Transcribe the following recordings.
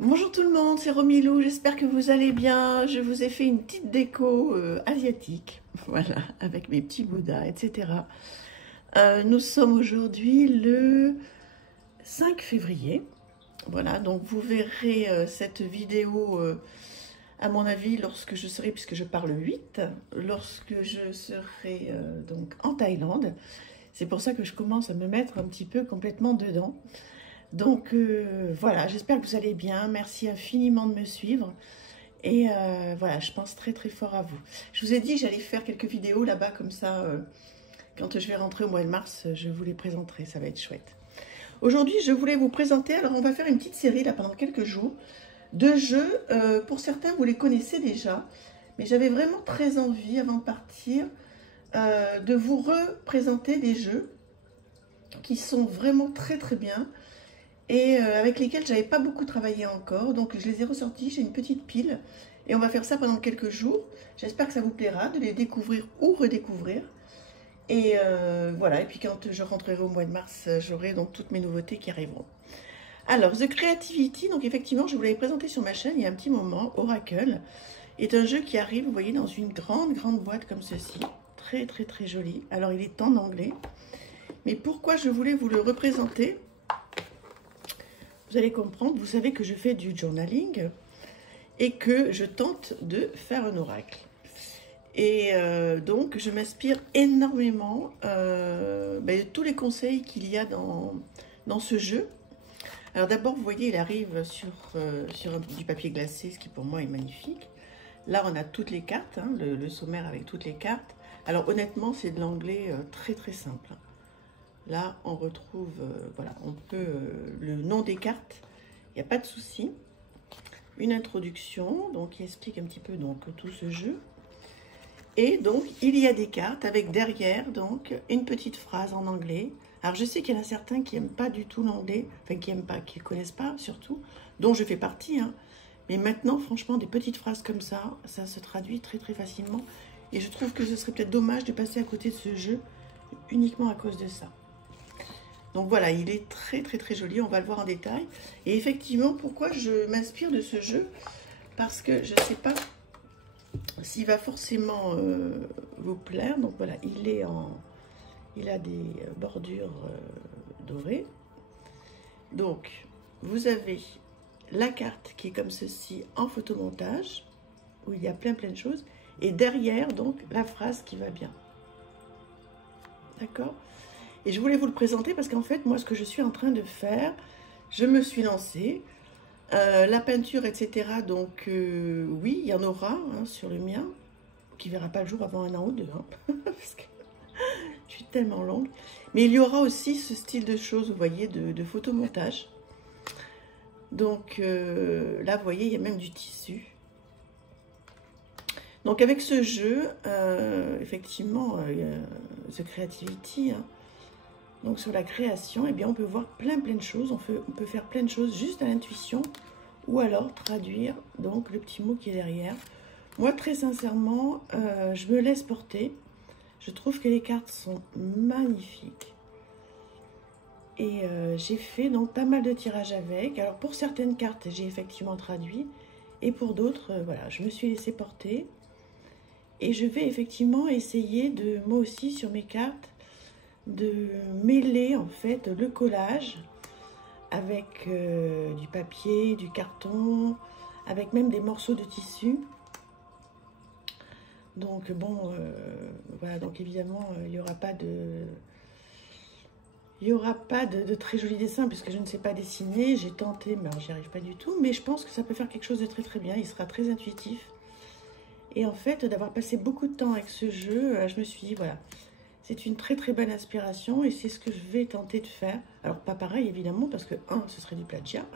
Bonjour tout le monde, c'est Romilou, j'espère que vous allez bien. Je vous ai fait une petite déco asiatique, voilà, avec mes petits bouddhas, etc. Nous sommes aujourd'hui le 5 février, voilà, donc vous verrez cette vidéo, à mon avis, lorsque je serai, puisque je pars le 8, lorsque je serai donc en Thaïlande. C'est pour ça que je commence à me mettre un petit peu complètement dedans. Donc voilà, j'espère que vous allez bien. Merci infiniment de me suivre. Et voilà, je pense très très fort à vous. Je vous ai dit que j'allais faire quelques vidéos là-bas comme ça. Quand je vais rentrer au mois de mars, je vous les présenterai. Ça va être chouette. Aujourd'hui, je voulais vous présenter. Alors, on va faire une petite série là pendant quelques jours de jeux. Pour certains, vous les connaissez déjà. Mais j'avais vraiment très envie, avant de partir, de vous représenter des jeux qui sont vraiment très très bien et avec lesquels j'avais pas beaucoup travaillé encore, donc je les ai ressortis, j'ai une petite pile, et on va faire ça pendant quelques jours. J'espère que ça vous plaira de les découvrir ou redécouvrir, et voilà, et puis quand je rentrerai au mois de mars, j'aurai donc toutes mes nouveautés qui arriveront. Alors, The Creativity, donc effectivement, je vous l'avais présenté sur ma chaîne il y a un petit moment. Oracle est un jeu qui arrive, vous voyez, dans une grande boîte comme ceci, très très très joli. Alors, il est en anglais, mais pourquoi je voulais vous le représenter? Vous allez comprendre, vous savez que je fais du journaling et que je tente de faire un oracle. Et donc, je m'inspire énormément de tous les conseils qu'il y a dans ce jeu. Alors d'abord, vous voyez, il arrive sur du papier glacé, ce qui pour moi est magnifique. Là, on a toutes les cartes, hein, le sommaire avec toutes les cartes. Alors honnêtement, c'est de l'anglais très très simple. Là, on retrouve, voilà, on peut, le nom des cartes, il n'y a pas de souci. Une introduction, donc qui explique un petit peu donc tout ce jeu. Et donc, il y a des cartes avec derrière, donc, une petite phrase en anglais. Alors, je sais qu'il y en a certains qui n'aiment pas du tout l'anglais, enfin, qui n'aiment pas, qui ne connaissent pas, surtout, dont je fais partie, hein. Mais maintenant, franchement, des petites phrases comme ça se traduit très, très facilement. Et je trouve que ce serait peut-être dommage de passer à côté de ce jeu uniquement à cause de ça. Donc voilà, il est très très très joli, on va le voir en détail. Et effectivement, pourquoi je m'inspire de ce jeu? Parce que je ne sais pas s'il va forcément vous plaire. Donc voilà, il a des bordures dorées. Donc, vous avez la carte qui est comme ceci en photomontage, où il y a plein de choses. Et derrière, donc, la phrase qui va bien. D'accord? Et je voulais vous le présenter parce qu'en fait, moi, ce que je suis en train de faire, je me suis lancée. La peinture, etc. Donc, oui, il y en aura hein, sur le mien, qui ne verra pas le jour avant 1 an ou 2, hein, parce que je suis tellement longue. Mais il y aura aussi ce style de choses, vous voyez, de photomontage. Donc, là, vous voyez, il y a même du tissu. Donc, avec ce jeu, effectivement, The Creativity, hein, donc sur la création, eh bien, on peut voir plein de choses. On peut faire plein de choses juste à l'intuition ou alors traduire donc le petit mot qui est derrière. Moi, très sincèrement, je me laisse porter. Je trouve que les cartes sont magnifiques. Et j'ai fait donc pas mal de tirages avec. Alors pour certaines cartes, j'ai effectivement traduit. Et pour d'autres, voilà, je me suis laissée porter. Et je vais effectivement essayer de, moi aussi, sur mes cartes, de mêler en fait le collage avec du papier, du carton, avec même des morceaux de tissu. Donc bon, voilà, donc évidemment, il n'y aura pas de... Il n'y aura pas de très jolis dessins puisque je ne sais pas dessiner. J'ai tenté, mais j'y arrive pas du tout. Mais je pense que ça peut faire quelque chose de très très bien. Il sera très intuitif. Et en fait, d'avoir passé beaucoup de temps avec ce jeu, je me suis dit, voilà, c'est une très très belle inspiration et c'est ce que je vais tenter de faire. Alors pas pareil évidemment parce que 1, ce serait du plagiat.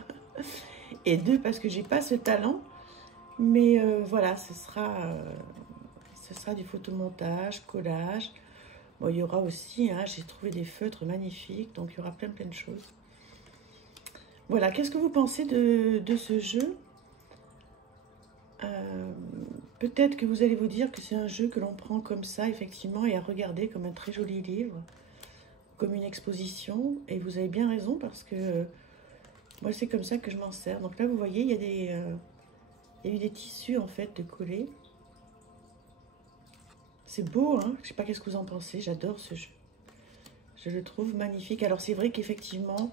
Et 2, parce que j'ai pas ce talent. Mais voilà, ce sera du photomontage, collage. Bon, il y aura aussi, hein, j'ai trouvé des feutres magnifiques, donc il y aura plein de choses. Voilà, qu'est-ce que vous pensez de ce jeu? Peut-être que vous allez vous dire que c'est un jeu que l'on prend comme ça, effectivement, et à regarder comme un très joli livre, comme une exposition. Et vous avez bien raison, parce que Moi, c'est comme ça que je m'en sers. Donc là, vous voyez, il y a eu des tissus, en fait, de coller. C'est beau, hein? Je sais pas qu'est-ce que vous en pensez. J'adore ce jeu. Je le trouve magnifique. Alors, c'est vrai qu'effectivement,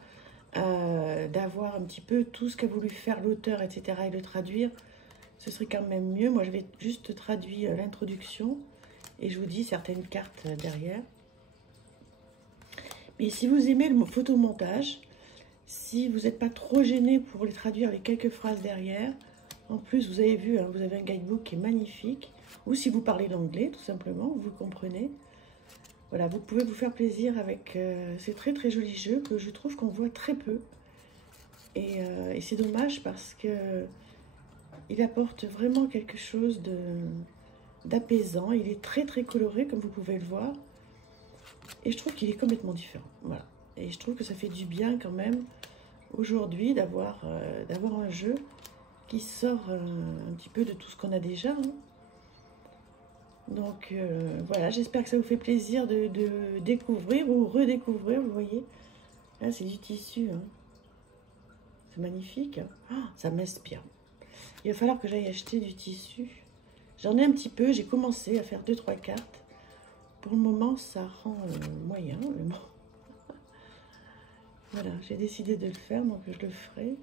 d'avoir un petit peu tout ce qu'a voulu faire l'auteur, etc., et le traduire, ce serait quand même mieux. Moi, je vais juste traduire l'introduction et je vous dis certaines cartes derrière. Mais si vous aimez le photomontage, si vous n'êtes pas trop gêné pour les traduire avec quelques phrases derrière, en plus, vous avez vu, hein, vous avez un guidebook qui est magnifique. Ou si vous parlez l'anglais, tout simplement, vous comprenez. Voilà, vous pouvez vous faire plaisir avec ces très très jolis jeux que je trouve qu'on voit très peu. Et c'est dommage parce que il apporte vraiment quelque chose d'apaisant. Il est très très coloré comme vous pouvez le voir. Et je trouve qu'il est complètement différent. Voilà. Et je trouve que ça fait du bien quand même aujourd'hui d'avoir un jeu qui sort un petit peu de tout ce qu'on a déjà. Hein. Donc voilà, j'espère que ça vous fait plaisir de découvrir ou redécouvrir, vous voyez. Là, c'est du tissu. Hein. C'est magnifique. Hein. Oh, ça m'inspire. Il va falloir que j'aille acheter du tissu. J'en ai un petit peu, j'ai commencé à faire 2-3 cartes. Pour le moment, ça rend moyen. Mais bon. Voilà, j'ai décidé de le faire, donc je le ferai.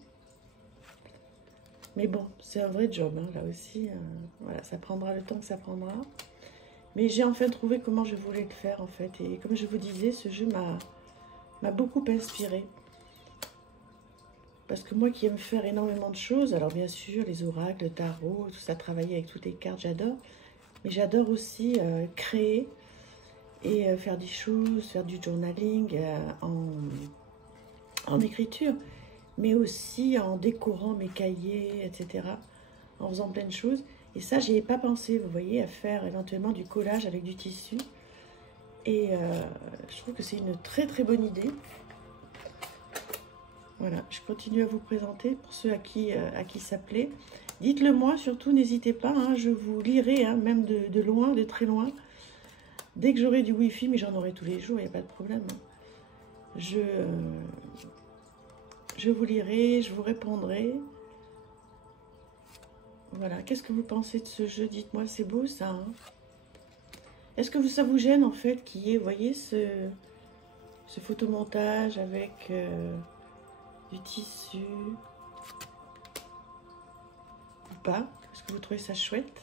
Mais bon, c'est un vrai job, hein, là aussi. Voilà, ça prendra le temps que ça prendra. Mais j'ai enfin trouvé comment je voulais le faire, en fait. Et comme je vous disais, ce jeu m'a beaucoup inspiré. Parce que moi qui aime faire énormément de choses, alors bien sûr, les oracles, le tarot, tout ça, travailler avec toutes les cartes, j'adore. Mais j'adore aussi créer et faire des choses, faire du journaling en écriture. Mais aussi en décorant mes cahiers, etc. En faisant plein de choses. Et ça, j'y ai pas pensé, vous voyez, à faire éventuellement du collage avec du tissu. Et je trouve que c'est une très très bonne idée. Voilà, je continue à vous présenter pour ceux à qui ça plaît. Dites-le moi, surtout, n'hésitez pas, hein, je vous lirai, hein, même de loin, de très loin. Dès que j'aurai du Wi-Fi, mais j'en aurai tous les jours, il n'y a pas de problème. Hein. Je vous lirai, je vous répondrai. Voilà, qu'est-ce que vous pensez de ce jeu? Dites-moi, c'est beau ça. Hein? Est-ce que ça vous gêne en fait qu'il y ait, vous voyez, ce photomontage avec du tissu ou pas? Est-ce que vous trouvez ça chouette?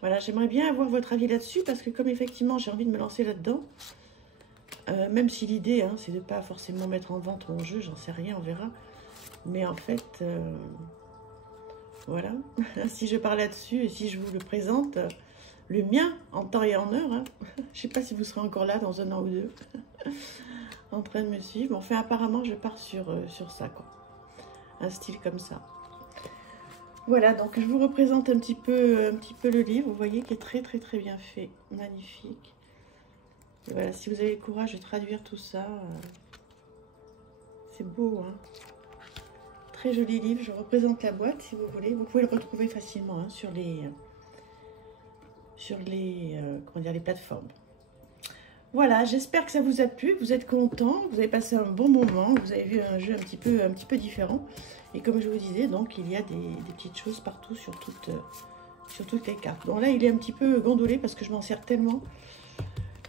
Voilà, j'aimerais bien avoir votre avis là-dessus parce que comme effectivement j'ai envie de me lancer là-dedans, même si l'idée hein, c'est de ne pas forcément mettre en vente mon jeu, j'en sais rien, on verra. Mais en fait, voilà, si je parle là-dessus et si je vous le présente, le mien en temps et en heure, hein, je ne sais pas si vous serez encore là dans un an ou deux, en train de me suivre. Enfin, apparemment, je pars sur ça, quoi. Un style comme ça. Voilà, donc je vous représente un petit peu le livre, vous voyez, qui est très très très bien fait, magnifique. Et voilà, si vous avez le courage de traduire tout ça, c'est beau, hein. Très joli livre, je représente la boîte si vous voulez. Vous pouvez le retrouver facilement hein, sur les comment dire, les plateformes. Voilà, j'espère que ça vous a plu, vous êtes contents, vous avez passé un bon moment, vous avez vu un jeu un petit peu différent. Et comme je vous disais, donc il y a des petites choses partout sur toutes les cartes. Bon là, il est un petit peu gondolé parce que je m'en sers tellement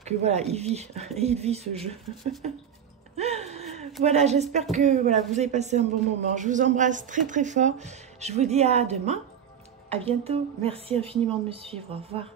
que voilà, il vit ce jeu. Voilà, j'espère que voilà, vous avez passé un bon moment. Je vous embrasse très très fort. Je vous dis à demain. À bientôt. Merci infiniment de me suivre. Au revoir.